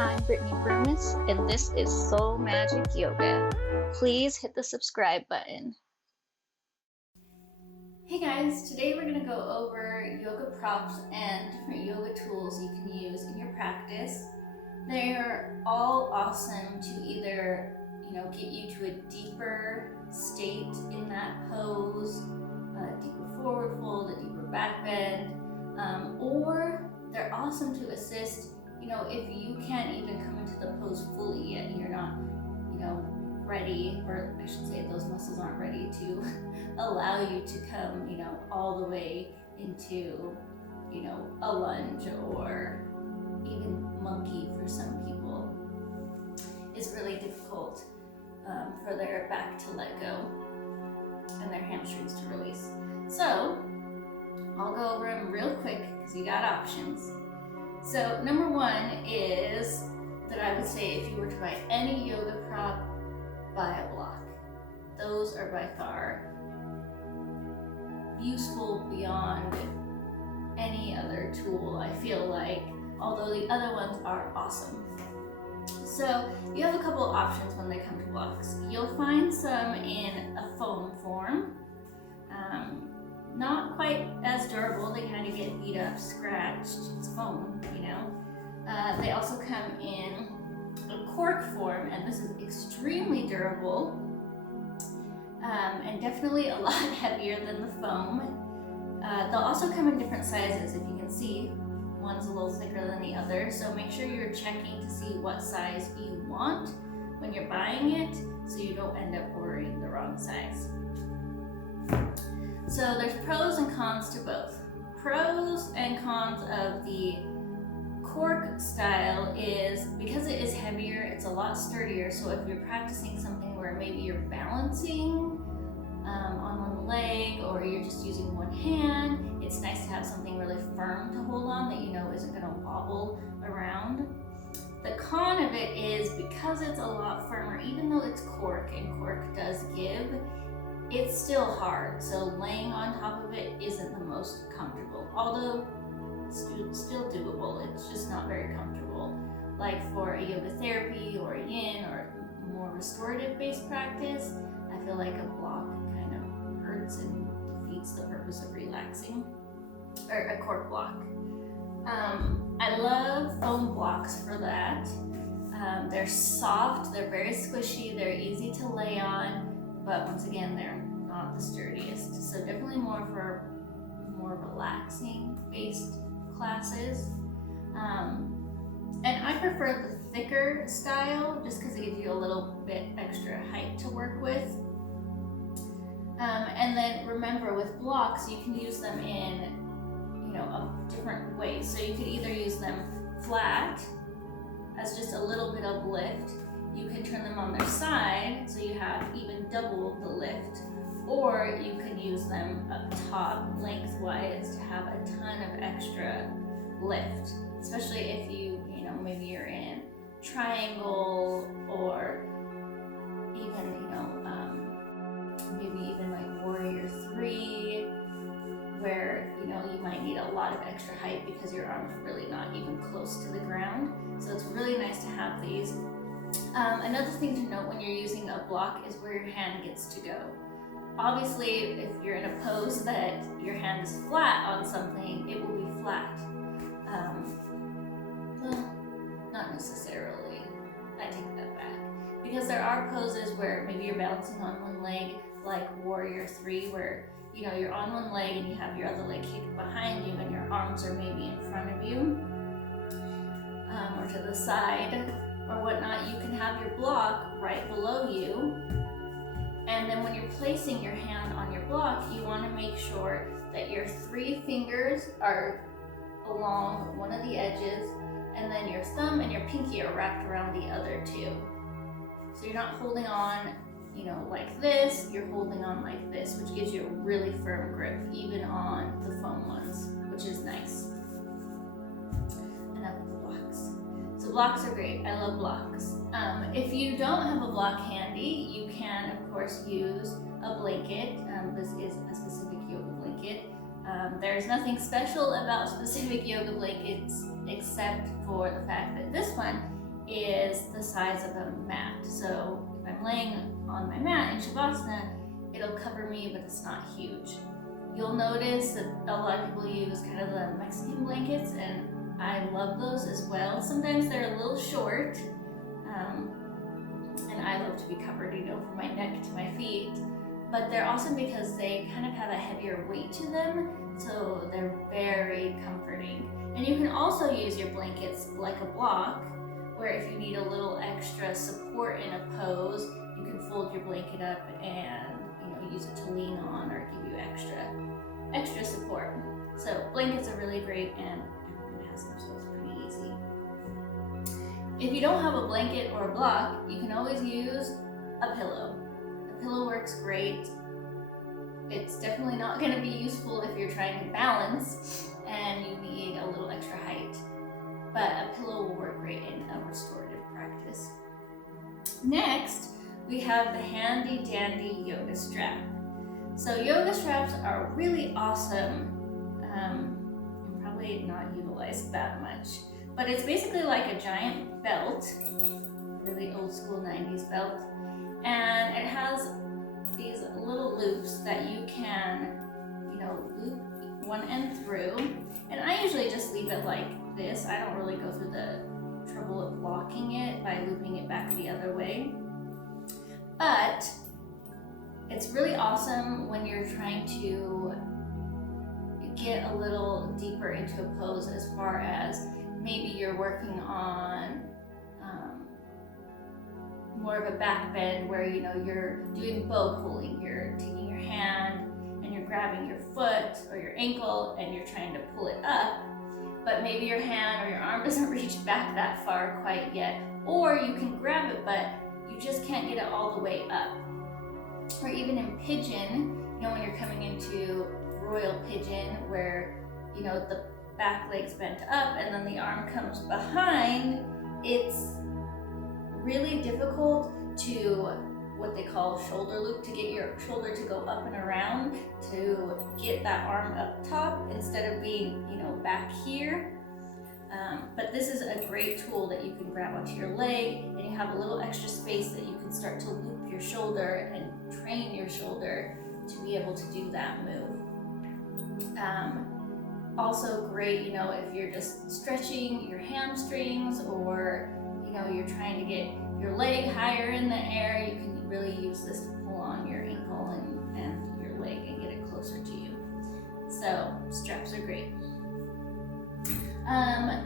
I'm Brittany Brumis, and this is Soul Magic Yoga. Please hit the subscribe button. Hey guys, today we're going to go over yoga props and different yoga tools you can use in your practice. They're all awesome to either, get you to a deeper state in that pose, a deeper forward fold, a deeper back bend, or they're awesome to assist, if you can't even come into the pose fully yet, you're not, ready, or I should say those muscles aren't ready to allow you to come, all the way into, a lunge, or even monkey for some people is really difficult for their back to let go and their hamstrings to release. So I'll go over them real quick because you got options. So number one is that I would say if you were to buy any yoga prop, buy a block. Those are by far useful beyond any other tool, I feel like, although the other ones are awesome. So you have a couple options when they come to blocks. You'll find some in a foam form, not quite as durable. They kind of get beat up, scratched. It's foam, They also come in a cork form, and this is extremely durable, and definitely a lot heavier than the foam. They'll also come in different sizes. If you can see, one's a little thicker than the other, so make sure you're checking to see what size you want when you're buying it, so you don't end up ordering the wrong size. So there's pros and cons to both. Pros and cons of the cork style is because it is heavier, it's a lot sturdier. So if you're practicing something where maybe you're balancing on one leg, or you're just using one hand, it's nice to have something really firm to hold on that isn't going to wobble around. The con of it is because it's a lot firmer, even though it's cork and cork does give, it's still hard. So laying on top of it isn't the most comfortable, although it's still doable. It's just not very comfortable. Like for a yoga therapy or a yin or more restorative based practice, I feel like a block kind of hurts and defeats the purpose of relaxing, or a cork block. I love foam blocks for that. They're soft, they're very squishy, they're easy to lay on, but once again, they're not the sturdiest. So definitely more for more relaxing based classes. And I prefer the thicker style just because it gives you a little bit extra height to work with. And then remember, with blocks, you can use them in, different ways. So you could either use them flat as just a little bit of lift. You can turn them on their side so you have even double the lift, or you can use them up top lengthwise to have a ton of extra lift, especially if maybe you're in triangle, or even maybe even like warrior 3, where you might need a lot of extra height because your arms are really not even close to the ground. So it's really nice to have these. Another thing to note when you're using a block is where your hand gets to go. Obviously, if you're in a pose that your hand is flat on something, it will be flat. Well, not necessarily. I take that back. Because there are poses where maybe you're balancing on one leg, like warrior 3, where you're on one leg and you have your other leg kicked behind you and your arms are maybe in front of you, or to the side or whatnot. You can have your block right below you, and then when you're placing your hand on your block, you want to make sure that your 3 fingers are along one of the edges, and then your thumb and your pinky are wrapped around the other 2. So you're not holding on like this, you're holding on like this, which gives you a really firm grip, even on the foam ones, which is nice. Enough of the blocks. So blocks are great. I love blocks. If you don't have a block handy, you can, of course, use a blanket. This is a specific yoga blanket. There's nothing special about specific yoga blankets except for the fact that this one is the size of a mat. So if I'm laying on my mat in Shavasana, it'll cover me, but it's not huge. You'll notice that a lot of people use kind of the Mexican blankets, and I love those as well. Sometimes they're a little short, and I love to be covered, from my neck to my feet. But they're awesome because they kind of have a heavier weight to them, so they're very comforting. And you can also use your blankets like a block, where if you need a little extra support in a pose, you can fold your blanket up and use it to lean on or give you extra support. So blankets are really great, and everyone has them, so it's pretty easy. If you don't have a blanket or a block, you can always use a pillow. A pillow works great. It's definitely not going to be useful if you're trying to balance and you need a little extra height, but a pillow will work great in a restorative practice. Next, we have the handy dandy yoga strap. So yoga straps are really awesome, and probably not utilized that much, but it's basically like a giant belt, really old school 90s belt, and it has these little loops that you can, loop one end through, and I usually just leave it like this. I don't really go through the trouble of locking it by looping it back the other way. But it's really awesome when you're trying to get a little deeper into a pose, as far as maybe you're working on more of a back bend where you're doing bow pulling. You're taking your hand and you're grabbing your foot or your ankle and you're trying to pull it up, but maybe your hand or your arm doesn't reach back that far quite yet, or you can grab it but you just can't get it all the way up. Or even in pigeon, when you're coming into royal pigeon, where the back leg's bent up and then the arm comes behind, it's really difficult to what they call shoulder loop, to get your shoulder to go up and around, to get that arm up top instead of being back here. But this is a great tool that you can grab onto your leg, and you have a little extra space that you can start to loop your shoulder and train your shoulder to be able to do that move. Also great, if you're just stretching your hamstrings, or you're trying to get your leg higher in the air, you can really use this to pull on your ankle and your leg and get it closer to you. So straps are great.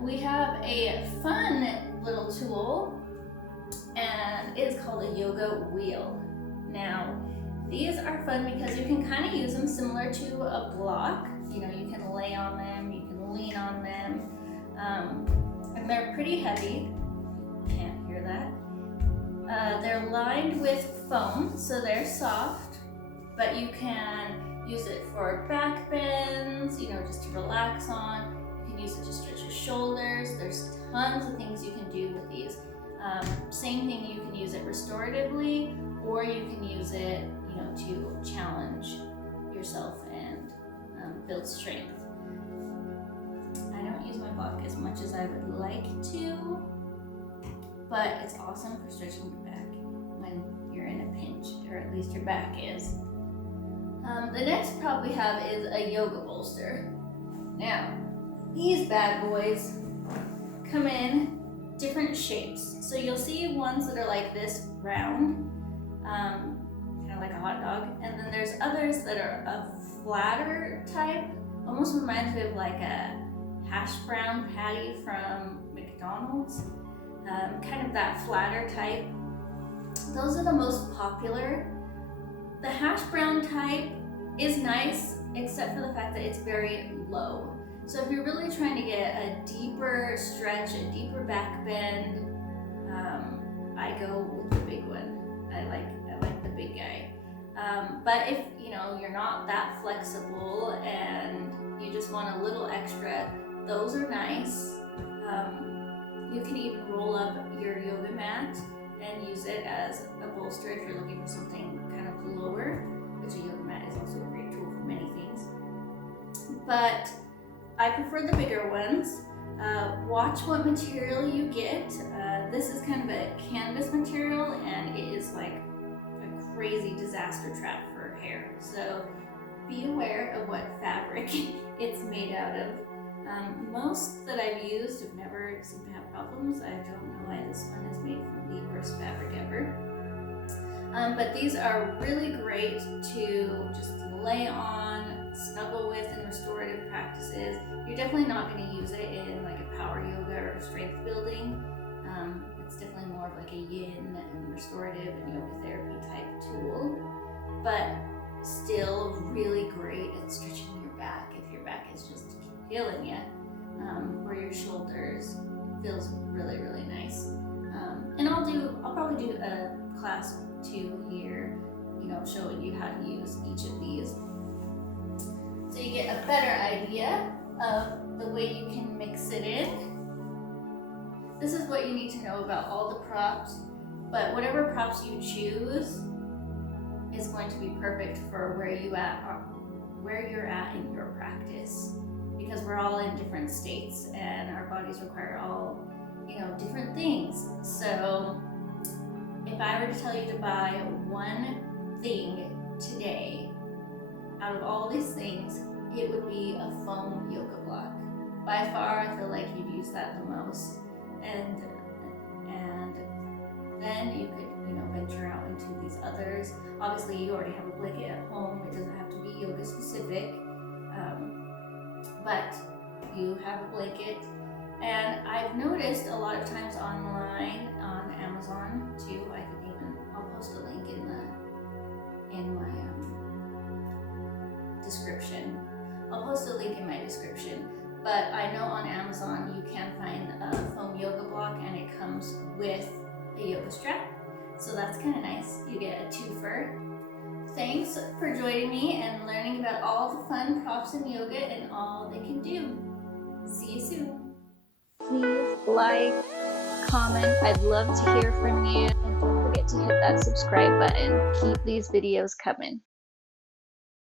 We have a fun little tool, and it's called a yoga wheel. Now, these are fun because you can kind of use them similar to a block. You can lay on them, you can lean on them, and they're pretty heavy. You can't hear that. They're lined with foam, so they're soft, but you can use it for back bends, just to relax on. You can use it to stretch your shoulders. There's tons of things you can do with these. Same thing, you can use it restoratively, or you can use it, to challenge yourself and build strength. I don't use my block as much as I would like to, but it's awesome for stretching your back when you're in a pinch, or at least your back is. The next prop we have is a yoga bolster. Now, these bad boys come in different shapes. So you'll see ones that are like this, round, kind of like a hot dog, and then there's others that are a flatter type, almost reminds me of like a hash brown patty from McDonald's, kind of that flatter type. Those are the most popular. The hash brown type is nice, except for the fact that it's very low. So if you're really trying to get a deeper stretch, a deeper back bend, I go with the big one. I like the big guy. But if you're not that flexible and you just want a little extra, those are nice. You can even roll up your yoga mat and use it as a bolster if you're looking for something kind of lower, which a yoga mat is also a great tool for many things. But I prefer the bigger ones. Watch what material you get. This is kind of a canvas material, and it is like a crazy disaster trap for hair. So be aware of what fabric it's made out of. Most that I've used have never seemed to have problems. I don't know why this one is made from the worst fabric ever. But these are really great to just lay on, snuggle with in restorative practices. You're definitely not going to use it in like a power yoga or strength building. It's definitely more of like a yin and restorative and yoga therapy type tool, but still really great at stretching your back if your back is just killing you, or your shoulders. Feels really, really nice. And I'll probably do a class 2 here, showing you how to use each of these, so you get a better idea of the way you can mix it in. This is what you need to know about all the props, but whatever props you choose is going to be perfect for where you're at in your practice, because we're all in different states and our bodies require all different things. So if I were to tell you to buy one thing today out of all these things, it would be a foam yoga block. By far, I feel like you'd use that the most, and then you could venture out into these others. Obviously, you already have a blanket at home. It doesn't have to be yoga specific, but you have a blanket. And I've noticed a lot of times online on Amazon too. I'll post a link in my description. I'll post a link in my description. But I know on Amazon you can find a foam yoga block, and it comes with a yoga strap. So that's kind of nice. You get a twofer. Thanks for joining me and learning about all the fun props in yoga and all they can do. See you soon. Please like, comment. I'd love to hear from you. And don't forget to hit that subscribe button. Keep these videos coming.